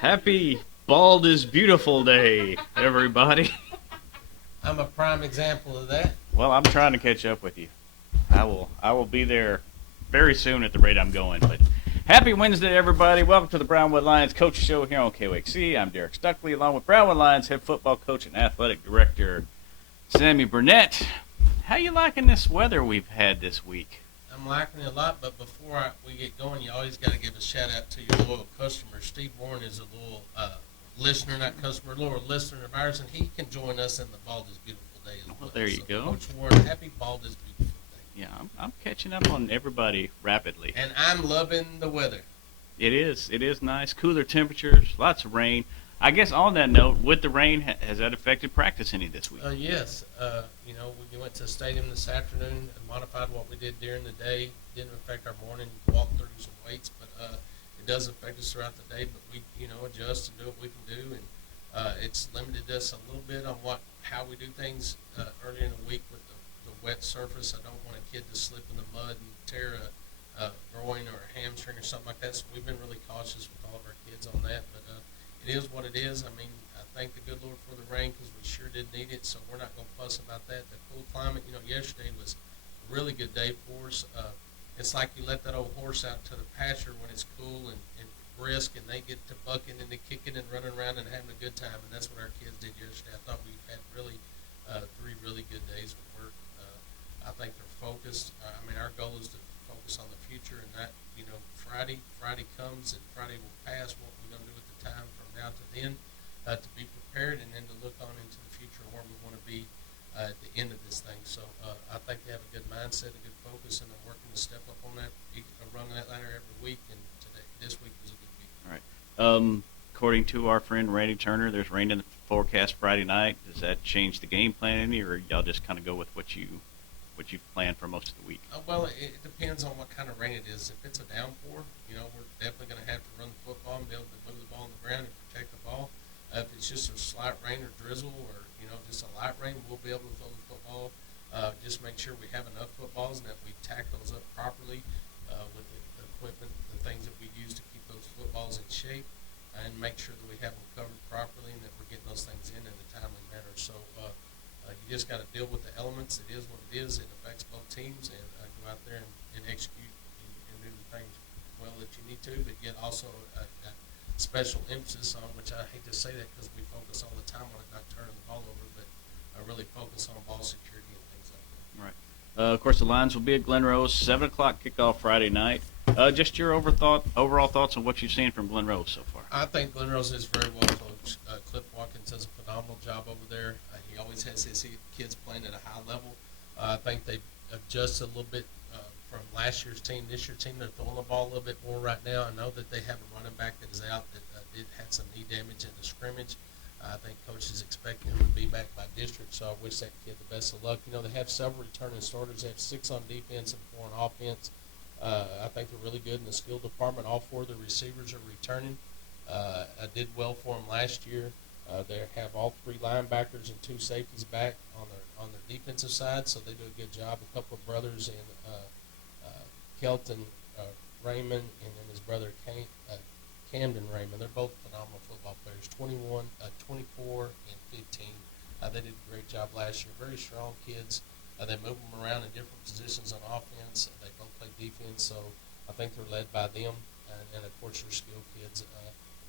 Happy Bald is Beautiful Day, everybody. I'm a prime example of that. Well, I'm trying to catch up with you. I will be there very soon at the rate I'm going. But happy Wednesday, everybody. Welcome to the Brownwood Lions Coach Show here on KWXC. I'm Derek Stuckley, along with Brownwood Lions head football coach and athletic director Sammy Burnett. How you liking this weather we've had this week? I'm liking it a lot, but before we get going, you always got to give a shout out to your loyal customer. Steve Warren is a loyal listener, not customer, loyal listener of ours, and he can join us in the Bald is Beautiful Day as well. Well, there you So, go. Coach Warren, happy Bald is Beautiful Day. Yeah, I'm catching up on everybody rapidly. And I'm loving the weather. It is. It is nice. Cooler temperatures, lots of rain. I guess on that note, with the rain, has that affected practice any this week? Yes. We went to the stadium this afternoon and modified what we did during the day. Didn't affect our morning walk through some weights, but it does affect us throughout the day. But we, adjust and do what we can do, and it's limited us a little bit on how we do things earlier in the week with the wet surface. I don't want a kid to slip in the mud and tear a groin or a hamstring or something like that. So we've been really cautious with all of our kids on that, but it is what it is. I mean, I thank the good Lord for the rain because we sure did need it, so we're not going to fuss about that. The cool climate, yesterday was a really good day for us. It's like you let that old horse out to the pasture when it's cool and brisk, and they get to bucking and to kicking and running around and having a good time, and that's what our kids did yesterday. I thought we had really three really good days of work. I think they're focused. Our goal is to focus on the future and not, Friday comes and Friday will pass. What we're going to do with the time from now to then to be prepared and then to look on into the future and where we want to be at the end of this thing. So I think they have a good mindset, a good focus, and they're working to step up on that, run that ladder every week. And this week was a good week. All right. According to our friend Randy Turner, there's rain in the forecast Friday night. Does that change the game plan any, or y'all just kind of go with what you've planned for most of the week? It depends on what kind of rain it is. If it's a downpour, we're definitely going to have to run the football and be able to move the ball on the ground and protect the ball. If it's just a slight rain or drizzle or, just a light rain, we'll be able to throw the football. Just make sure we have enough footballs and that we tack those up properly with the equipment, the things that we use to keep those footballs in shape, and make sure that we have them covered properly and that we're getting those things in a timely manner. So you just got to deal with the elements. It is what it is. It affects both teams, and go out there and execute and do the things well that you need to, but yet also a special emphasis on, which I hate to say that because we focus all the time on it, not turning the ball over, but really focus on ball security and things like that. Right. Of course, the Lions will be at Glen Rose, 7 o'clock kickoff Friday night. Just your overall thoughts on what you've seen from Glen Rose so far. I think Glen Rose is very well coached. Cliff Watkins does a phenomenal job over there. He always has his kids playing at a high level. I think they've adjusted a little bit from last year's team. This year's team, they're throwing the ball a little bit more right now. I know that they have a running back that is out that had some knee damage in the scrimmage. I think coach is expecting him to be back by district, so I wish that kid the best of luck. They have several returning starters. They have 6 on defense and 4 on offense. I think they're really good in the skill department. All 4 of the receivers are returning. I did well for them last year. They have all 3 linebackers and 2 safeties back on their defensive side, so they do a good job. A couple of brothers in Kelton Raymond and then his brother Camden Raymond. They're both phenomenal football players, 24, and 15. They did a great job last year. Very strong kids. They move them around in different positions on offense. They both play defense, so I think they're led by them. And of course, their skill kids.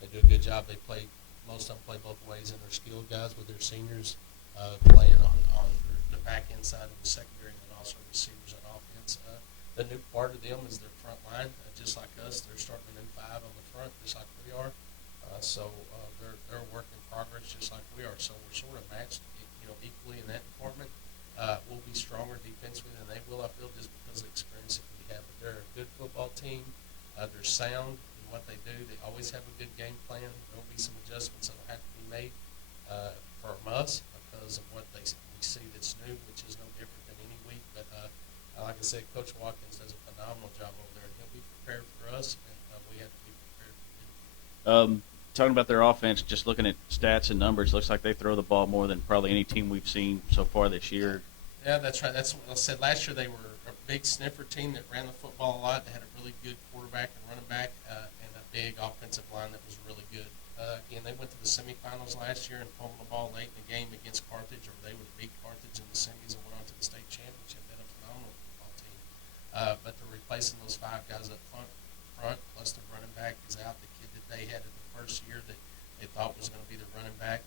They do a good job. Most of them play both ways, and their skill guys with their seniors playing on the back end side of the secondary and then also receivers on offense. The new part of them is their front line. Just like us, they're starting a new 5 on the front, just like we are. So they're a work in progress, just like we are. So we're sort of matched, equally in that department. We'll be stronger defensively than they will, I feel, just because of the experience that we have. But they're a good football team. They're sound in what they do. They always have a good game plan. There will be some adjustments that will have to be made from us because of what we see that's new, which is no different than any week. But like I said, Coach Watkins does a phenomenal job over there, and he'll be prepared for us, and we have to be prepared for him. Talking about their offense, just looking at stats and numbers, looks like they throw the ball more than probably any team we've seen so far this year. Yeah, that's right. That's what I said. Last year they were a big sniffer team that ran the football a lot. They had a really good quarterback and running back and a big offensive line that was really good. Again, they went to the semifinals last year and fumbled the ball late in the game against Carthage, or they would have beat Carthage in the semis and went on to the state championship. They're a phenomenal football team. But they're replacing those 5 guys up front, plus the running back is out. The kid that they had in the first year that they thought was going to be the running back.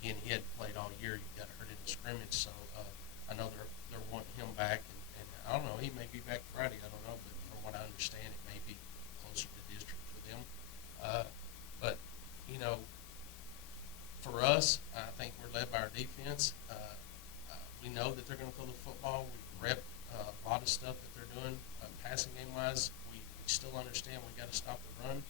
Again, he hadn't played all year. He got hurt in the scrimmage, so I know they're wanting him back. And I don't know, he may be back Friday. I don't know, but from what I understand, it may be closer to district for them. But you know, for us, I think we're led by our defense. We know that they're going to throw the football. We rep a lot of stuff that they're doing passing game wise. We still understand we got to stop the run.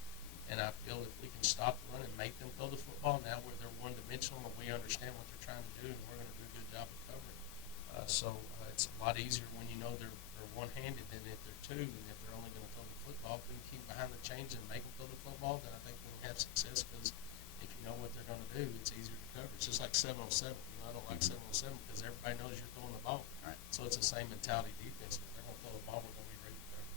And I feel if we can stop the run and make them throw the football, now where they're one-dimensional and we understand what they're trying to do, and we're going to do a good job of covering. So it's a lot easier when you know they're one-handed than if they're two, and if they're only going to throw the football. If we can keep behind the chains and make them throw the football, then I think we can have success because if you know what they're going to do, it's easier to cover. It's just like 7-on-7. You know, I don't like 7-on-7 because everybody knows you're throwing the ball. Right. So it's the same mentality defense. If they're going to throw the ball, we're going to be ready to cover.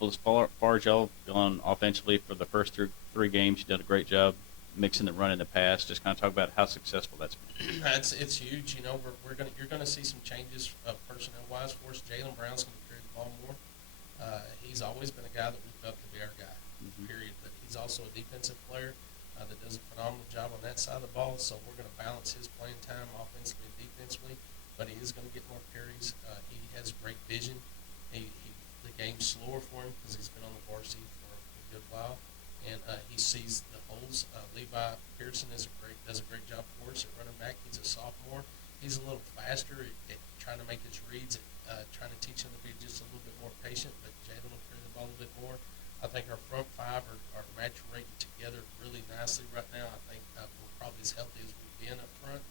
Well, as far as y'all gone offensively for the first three games, you did a great job mixing the run and the pass. Just kind of talk about how successful that's been. It's huge. You know, you're gonna see some changes personnel wise for us. Jalen Brown's gonna carry the ball more. He's always been a guy that we felt to be our guy. Period. But he's also a defensive player that does a phenomenal job on that side of the ball. So we're gonna balance his playing time offensively and defensively. But he is gonna get more carries. He has great vision. The game's slower for him because he's been on the varsity for a good while, and he sees the holes. Levi Pearson does a great job for us at running back. He's a sophomore. He's a little faster at trying to make his reads, trying to teach him to be just a little bit more patient. But Jalen will carry the ball a little bit more. I think our front 5 are maturating together really nicely right now. I think we're probably as healthy as we've been up front,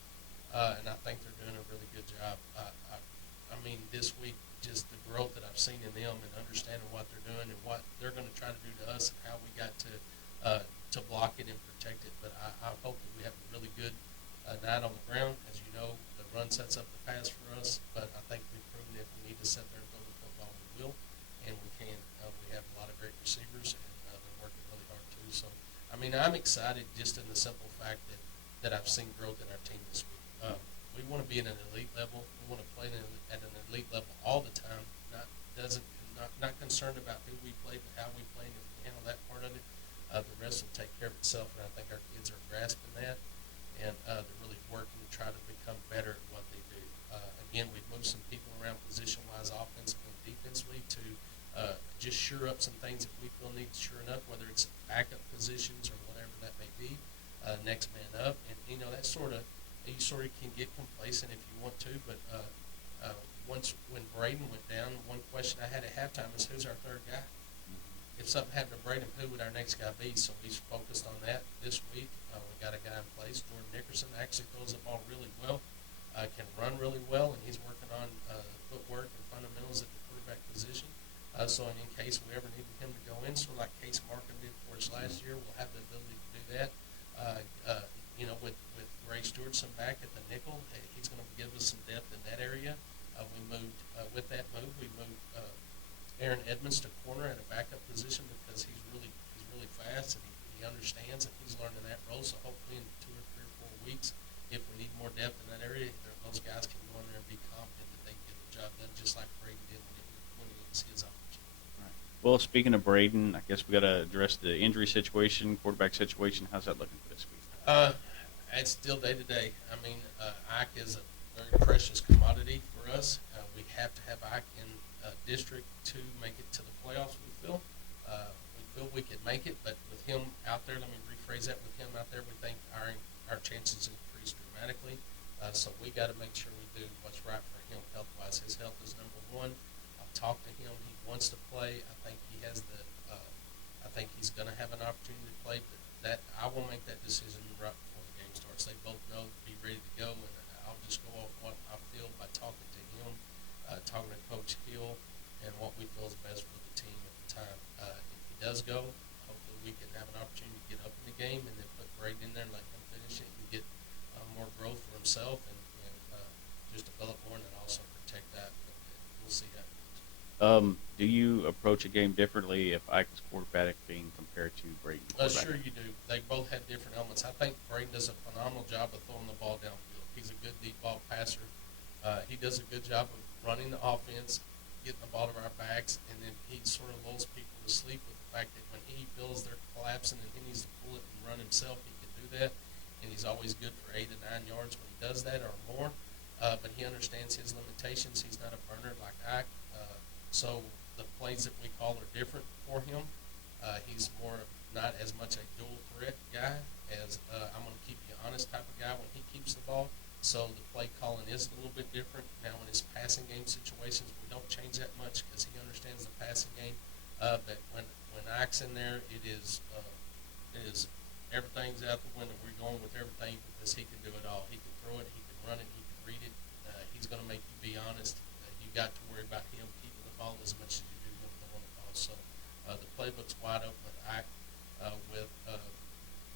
and I think they're doing a really good job. I mean, this week, just the growth that I've seen in them and understanding what they're doing and what they're going to try to do to us and how we got to block it and protect it. But I hope that we have a really good night on the ground. As you know, the run sets up the pass for us, but I think we've proven that if we need to sit there and throw the football, we will, and we can. We have a lot of great receivers, and they're working really hard too. So, I mean, I'm excited just in the simple fact that I've seen growth in our team this week. We want to be at an elite level. We want to play at an elite level all the time. Not concerned about who we play, but how we play. And if we handle that part of it, the rest will take care of itself. And I think our kids are grasping that, and they're really working to try to become better at what they do. Again, we've moved some people around position-wise, offensively and defensively, to just shore up some things that we feel need shoring up, whether it's backup positions or whatever that may be. Next man up, and you know that you sort of can get complacent if you want to, but once when Braden went down, one question I had at halftime is who's our third guy? If something happened to Braden, who would our next guy be? So we focused on that this week. We got a guy in place. Jordan Nickerson actually throws the ball really well, can run really well, and he's working on footwork and fundamentals at the quarterback position. So in case we ever needed him to go in, sort of like Case Markham did for us last year, we'll have the ability to do that. You know, with Ray Stewartson back at the nickel, he's going to give us some depth in that area. We moved Aaron Edmonds to corner at a backup position because he's really fast and he understands and he's learning that role. So hopefully in 2 or 3 or 4 weeks, if we need more depth in that area, those guys can go in there and be confident that they can get the job done, just like Braden did when it was his opportunity. Right. Well, speaking of Braden, I guess we got to address the injury situation, quarterback situation. How's that looking for this week? It's still day to day. I mean, Ike is a very precious commodity for us. We have to have Ike in district to make it to the playoffs. We feel we can make it, but with him out there, let me rephrase that. With him out there, we think our chances increase dramatically. So we got to make sure we do what's right for him health wise. His health is number one. I've talked to him. He wants to play. I think he has I think he's going to have an opportunity to play, but that I will make that decision right before the game starts. They both know to be ready to go, and I'll just go off what I feel by talking to him, talking to Coach Hill, and what we feel is best for the team at the time. If he does go, hopefully we can have an opportunity to get up in the game and then put Braden in there and let him finish it and get more growth for himself and just develop more and then also protect that. But we'll see how it goes. Do you approach a game differently if Ike is quarterbacking compared to Brady quarterbacking? Sure you do. They both have different elements. I think Braden does a phenomenal job of throwing the ball downfield. He's a good deep ball passer. He does a good job of running the offense, getting the ball to our backs, and then he sort of lulls people to sleep with the fact that when he feels they're collapsing and he needs to pull it and run himself, he can do that. And he's always good for 8 to 9 yards when he does that or more. But he understands his limitations. He's not a burner like Ike. So the plays that we call are different for him. He's more not as much a dual threat guy as I'm going to keep you honest type of guy when he keeps the ball. So the play calling is a little bit different. Now in his passing game situations, we don't change that much because he understands the passing game. But when Ike's in there, it is everything's out the window. We're going with everything because he can do it all. He can throw it, he can run it, he can read it. He's going to make you be honest. You got to worry about him keeping the ball as much as you do him throwing the ball. So the playbook's wide open with Ike. With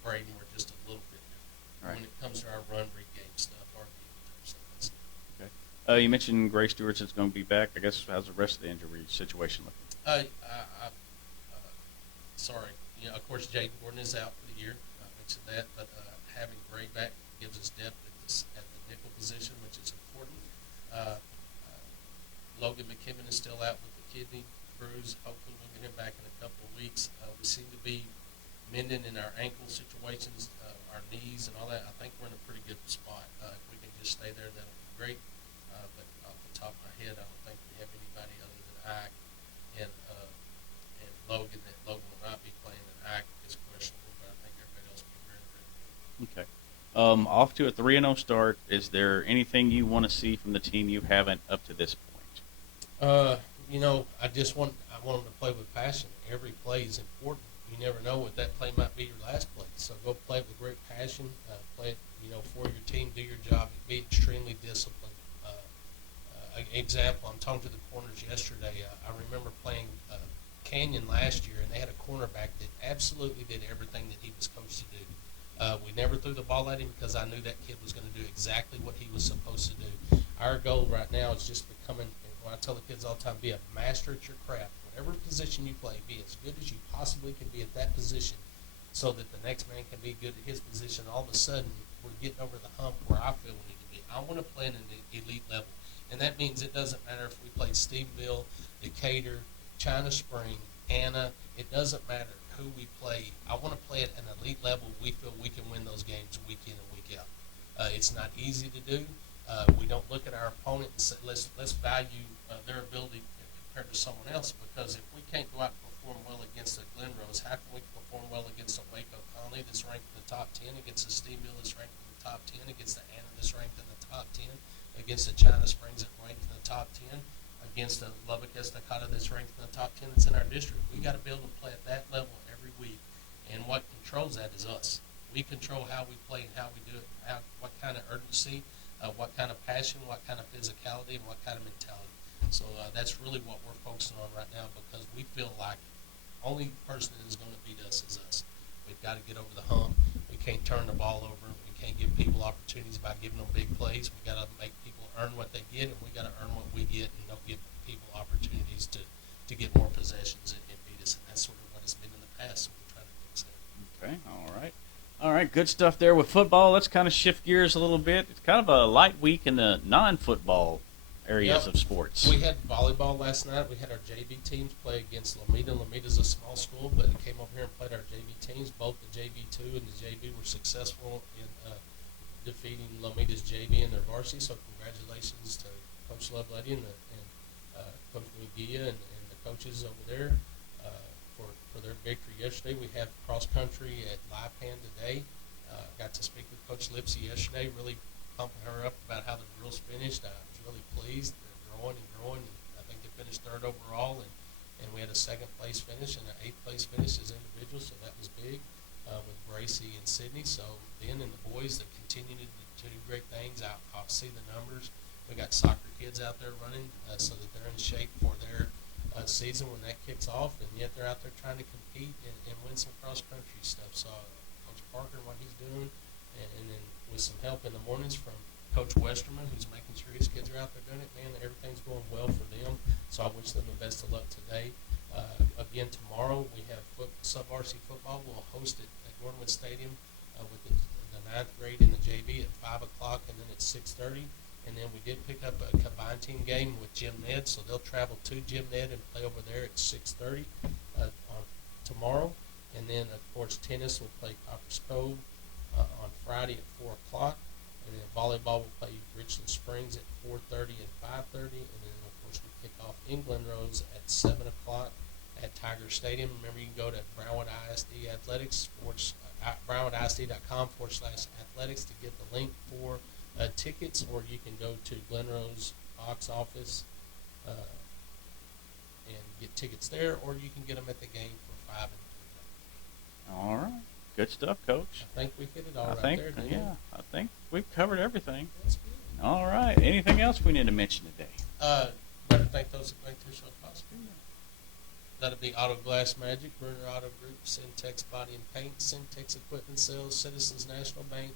Braden, we're just a little bit different right. when it comes to our run read game stuff, our game type stuff. Okay. You mentioned Gray Stewart's is going to be back. I guess how's the rest of the injury situation looking? Sorry. Of course, Jaden Gordon is out for the year. I mentioned that, but having Gray back gives us depth at the nickel position, which is important. Logan McKibben is still out with the kidney bruise. Hopefully, we'll get him back in a couple of weeks. We seem to be mending in our ankle situations, our knees, and all that. I think we're in a pretty good spot. If we can just stay there, that'll be great. But off the top of my head, I don't think we have anybody other than Ike and Logan. That Logan will not be playing, and Ike is questionable. But I think everybody else will be very, very good. Okay. Off to a 3-0 start. Is there anything you want to see from the team you haven't up to this point? I want them to play with passion. Every play is important. You never know what that play might be your last play. So go play it with great passion. Play it, for your team. Do your job. Be extremely disciplined. Example, I'm talking to the corners yesterday. I remember playing Canyon last year, and they had a cornerback that absolutely did everything that he was coached to do. We never threw the ball at him because I knew that kid was going to do exactly what he was supposed to do. Our goal right now is just becoming, and when I tell the kids all the time, be a master at your craft. Whatever position you play, be as good as you possibly can be at that position so that the next man can be good at his position. All of a sudden, we're getting over the hump where I feel we need to be. I want to play at an elite level. And that means it doesn't matter if we play Steveville, Decatur, China Spring, Anna. It doesn't matter who we play. I want to play at an elite level. We feel we can win those games week in and week out. It's not easy to do. We don't look at our opponent and say, let's value their ability compared to someone else, because if we can't go out and perform well against a Glen Rose, how can we perform well against a Waco Conley that's ranked in the top 10, against a Steveville that's ranked in the top 10, against the Anna that's ranked in the top 10, against the China Springs that's ranked in the top 10, against the Lubbock Estacada that's ranked in the top 10 that's in our district? We got to be able to play at that level every week, and what controls that is us. We control how we play and how we do it, what kind of urgency, what kind of passion, what kind of physicality, and what kind of mentality. So that's really what we're focusing on right now, because we feel like the only person that is going to beat us is us. We've got to get over the hump. We can't turn the ball over. We can't give people opportunities by giving them big plays. We've got to make people earn what they get, and we've got to earn what we get, and don't give people opportunities to get more possessions and beat us. And that's sort of what it's been in the past, so we're trying to fix that. Okay, all right. All right, good stuff there with football. Let's kind of shift gears a little bit. It's kind of a light week in the non-football areas of sports. We had volleyball last night. We had our JV teams play against Lomita. Lomita's a small school, but it came over here and played our JV teams. Both the JV2 and the JV were successful in defeating Lomita's JV in their varsity. So congratulations to Coach Lovelady and Coach McGee and the coaches over there for their victory yesterday. We had cross country at Live Pan today. Got to speak with Coach Lipsy yesterday, really pumping her up about how the drills finished. I was really pleased. They're growing and growing. And I think they finished third overall, and we had a second place finish and an 8th place finish as individuals, so that was big with Gracie and Sydney. So then in the boys that continue to do great things, I'll see the numbers. We got soccer kids out there running so that they're in shape for their season when that kicks off, and yet they're out there trying to compete and win some cross-country stuff. So Coach Parker and what he's doing, and then with some help in the mornings from Coach Westerman, who's making sure his kids are out there doing it. Man, everything's going well for them. So I wish them the best of luck today. Again, tomorrow we have sub-varsity football. We'll host it at Brownwood Stadium with the 9th grade in the JV at 5 o'clock, and then at 6:30. And then we did pick up a combined team game with Jim Ned, so they'll travel to Jim Ned and play over there at 6:30 on tomorrow. And then, of course, tennis will play Copper Cove on Friday at 4 o'clock. And then volleyball will play Richland Springs at 4:30 and 5:30. And then, of course, we kick off in Glen Rose at 7 o'clock at Tiger Stadium. Remember, you can go to Brownwood ISD Athletics, brownwoodisd.com/athletics to get the link for tickets, or you can go to Glen Rose box office and get tickets there, or you can get them at the game for $5 and $3. All right. Good stuff, Coach. I think we hit it all I right think, there, didn't yeah, I think we've covered everything. That's good. All right. Anything else we need to mention today? Better thank those that make this show possible. That'll be Auto Glass Magic, Burner Auto Group, Syntex Body and Paint, Syntex Equipment Sales, Citizens National Bank,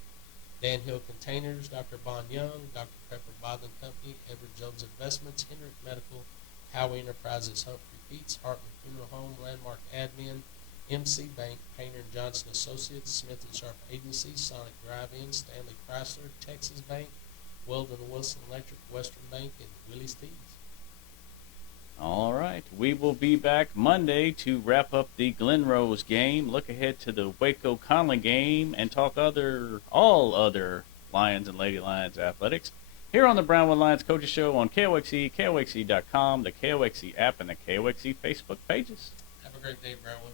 Dan Hill Containers, Dr. Bon Young, Dr. Pepper Bottling Company, Edward Jones Investments, Hendrick Medical, Howie Enterprises, Humphrey Peets, Hartman Funeral Home, Landmark Admin, MC Bank, Painter and Johnson Associates, Smith and Sharp Agency, Sonic Drive-In, Stanley Chrysler, Texas Bank, Weldon Wilson Electric, Western Bank, and Willie's Tees. All right. We will be back Monday to wrap up the Glen Rose game, look ahead to the Waco Conley game, and talk all other Lions and Lady Lions athletics here on the Brownwood Lions Coaches Show on KOXE, KOXE.com, the KOXE app, and the KOXE Facebook pages. Have a great day, Brownwood.